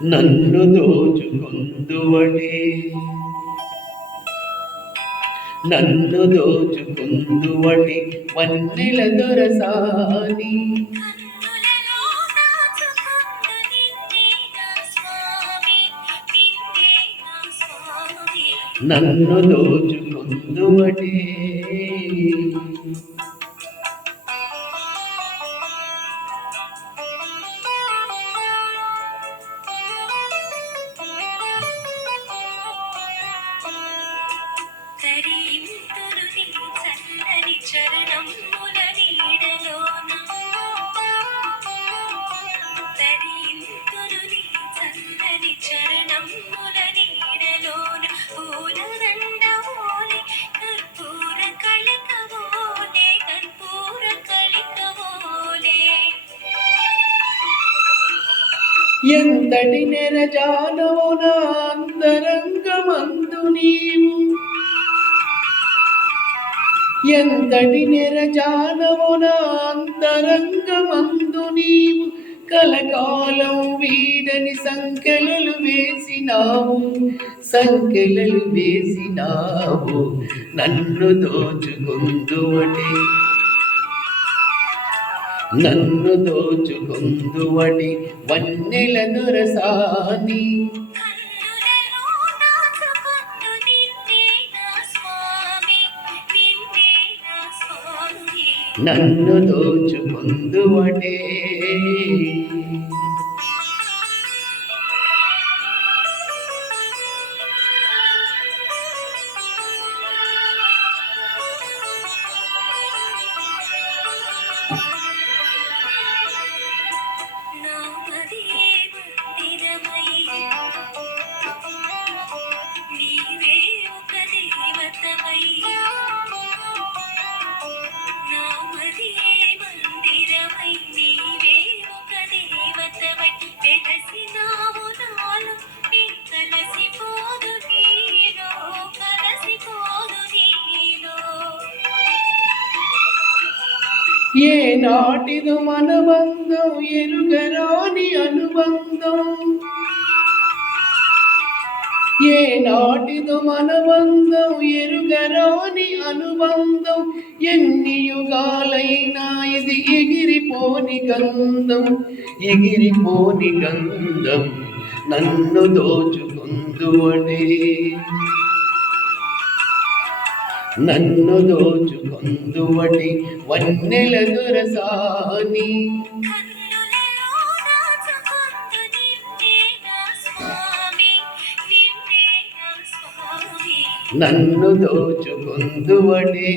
నన్ను దోచుకుందువటే నన్ను దోచుకుందువటి వన్నెల దొరసాని నన్ను దోచుకుందువటే ఎంతటి నెరజానవు నా అంతరంగమందు నీవు ఎంతటి నెరజానవు నా అంతరంగమందు నీవు కలకాలం వీడని సంఖ్యలు వేసినావు నన్ను దోచుకుందువటే నన్ను దోచుకుందువటి వన్నెల దొరసాని నన్ను దోచుకుందువటే ఏ నాటిదు మన బంధం ఎరుగరాని అనుబంధం ఏ నాటిదు మన బంధం ఎరుగరాని అనుబంధం ఎన్ని యుగాలైనా ఇది ఎగిరిపోని గంధం నన్ను దోచుకుందువటే నన్ను దోచుకుందువటి వన్నెల దొరసాని నన్ను దోచుకుందువటే